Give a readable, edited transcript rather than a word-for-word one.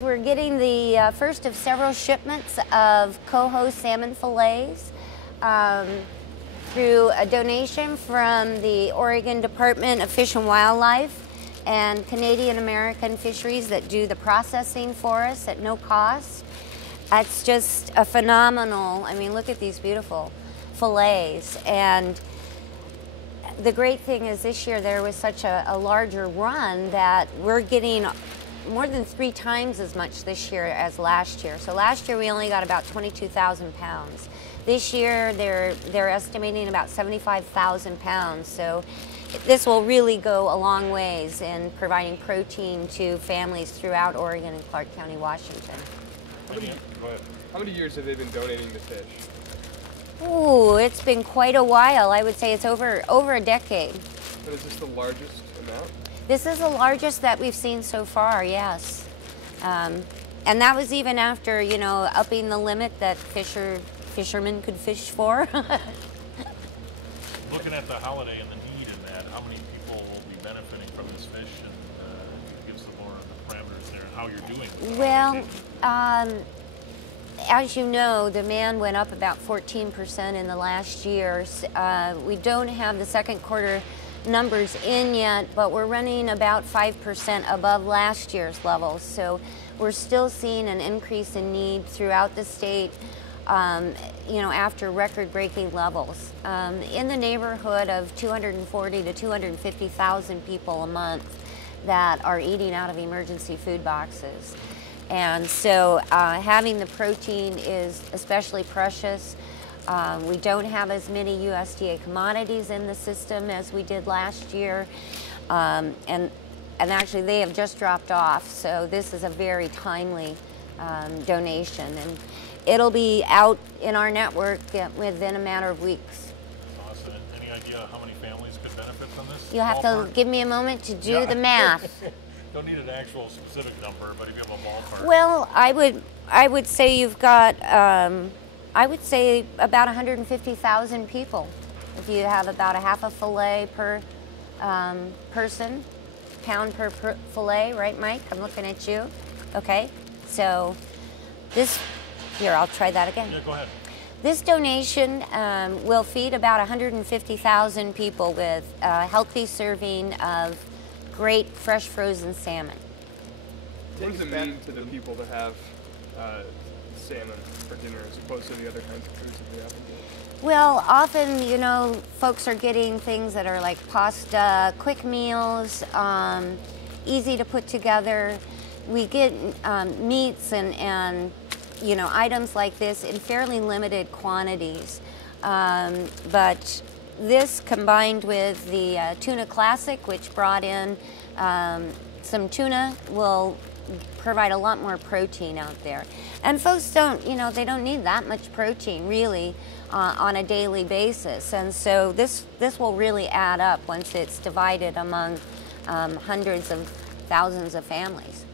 We're getting the first of several shipments of coho salmon fillets through a donation from the Oregon Department of Fish and Wildlife and Canadian American Fisheries that do the processing for us at no cost. It's just a phenomenal, I mean, look at these beautiful fillets. And the great thing is this year there was such a larger run that we're getting more than 3 times as much this year as last year. So last year we only got about 22,000 pounds. This year they're estimating about 75,000 pounds. So this will really go a long ways in providing protein to families throughout Oregon and Clark County, Washington. How many years have they been donating the fish? Ooh, it's been quite a while. I would say it's over a decade. But is this the largest amount? This is the largest that we've seen so far, yes. And that was even after, you know, upping the limit that fishermen could fish for. Looking at the holiday and the need in that, how many people will be benefiting from this fish, and give some more of the parameters there and how you're doing it? Well, as you know, demand went up about 14% in the last year. We don't have the second quarter numbers in yet, but we're running about 5% above last year's levels. So we're still seeing an increase in need throughout the state, you know, after record-breaking levels. In the neighborhood of 240 to 250,000 people a month that are eating out of emergency food boxes. And so having the protein is especially precious. We don't have as many USDA commodities in the system as we did last year. And actually they have just dropped off. So this is a very timely donation. And it'll be out in our network within a matter of weeks. Awesome. Any idea how many families could benefit from this? You'll have to give me a moment to do the math. Don't need an actual specific number, but if you have a ballpark. Well, I would say you've got, I would say about 150,000 people. If you have about a half a fillet per person, pound per fillet, right, Mike? I'm looking at you. Okay, so this, here, I'll try that again. Yeah, go ahead. This donation will feed about 150,000 people with a healthy serving of great fresh frozen salmon. What does it mean to the people to have salmon for dinner as opposed to the other kinds of foods that we often get? Well, often, you know, folks are getting things that are like pasta, quick meals, easy to put together. We get meats and you know, items like this in fairly limited quantities. But this combined with the tuna classic, which brought in some tuna, will provide a lot more protein out there. And folks don't, you know, they don't need that much protein really on a daily basis. And so this will really add up once it's divided among hundreds of thousands of families.